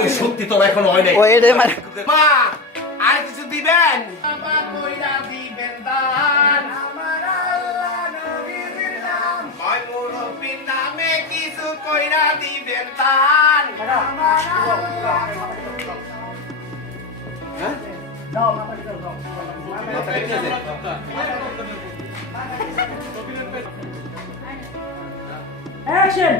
ওই শক্তি তোর এখন হয় নাই। ও এটা মানে মা আর কিছু দিবেন? আমার কইরা দিবেন দান। আমার আল্লাহ নবীর নাম। হয় মুরব্বির নামে কিছু কইরা দিবেন দান। আমার আল্লাহ হ্যাঁ? মাথা ঠিক আছে অ্যাকশন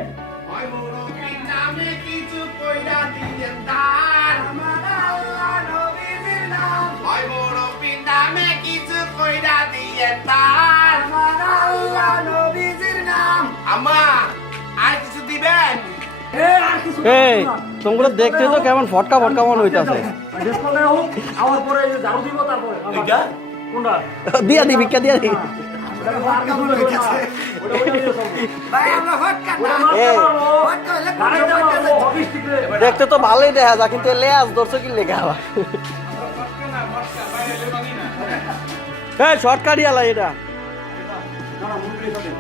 মুরব্বির নামে কিছু কইরা দিবেন দান আমার আল্লাহ নবীর নাম। হয় মুরব্বির নামে কিছু কইরা দিবেন দান আমার আল্লাহ নবীর নাম। আমা আর কিছু দিবেন? এ আর কিছু এই তোমরা দেখতে তো কেমন ফটকা ফটকা মনে হইতাছে। দিয়া দি ভিক্ষা দিয়া দি আমরা। দেখতে তো ভালোই দেখা যায় কিন্তু লেজ ধরছো কি লেখা এই শর্টকাট ইয়ালা এটা না, মুরগি খাবে।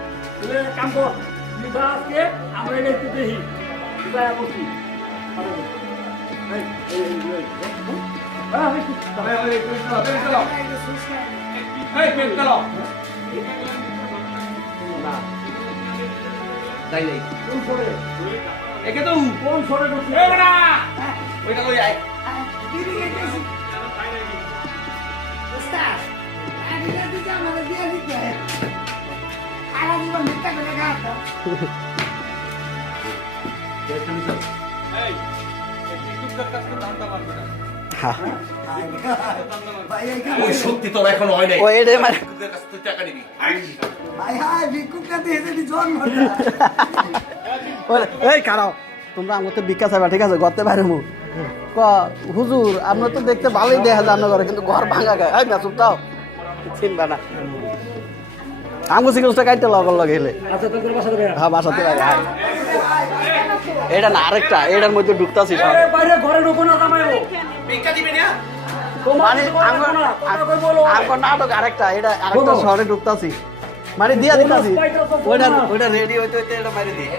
এক কর, তুই যা আজকে, আমরা এটা একটু দেখি। তুই যা বসি। আরে, এই, এই, এই, এই, এই, হ্যাঁ, আমি একটু- তাই নাই কোন সরে? একে তো কোন সরে ঢুকছে? ওইটা কই আয় হ্যাঁ। ওই শক্তি তোর এখন হয় নাই। মানে এই তোমরা আমার তো ভিক্ষা চাইবা ঠিক আছে? বাইরে ক হুজুর আমরা তো দেখতে ভালোই দেখা যায় আপনার ঘরে কিন্তু ঘর ভাঙা গায়। এই মেসুপ দাও চিনবা না। আমগো সিগলসটা কাটতে লগর লগে আচ্ছা, বাসাতে হ্যাঁ বাসাতে হ্যাঁ। এটা না আরেকটা এটার মধ্যে ঢুকতাছি বাইরে ঘরে ঢুকো না। ভিক্ষা দিবি না মানে নাটক আরেকটা এটা আরেকটা। শহরে ঢুকতাছি মানে দিয়া দিতাছি রেডি হইতে হইতে এটা মারি বড়-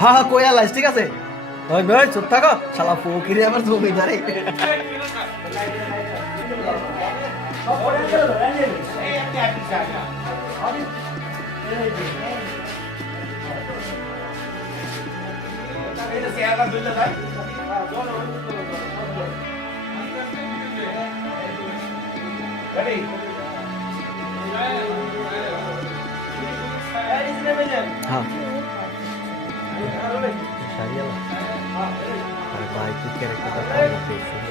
হ্যাঁ হ্যাঁ কই আলাইস ঠিক আছে ওই নয় চুপ থাকো। শালা ফকিরে আবার জমিদারে সব পরে আরে ভাই তুই ক্যারেক্টারটা ভালো পেয়েছিস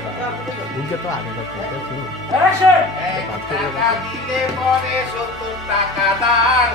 বুঝে তো আগে তো শুনো Action! টাকা দিলে পরে সত্তর টাকা দান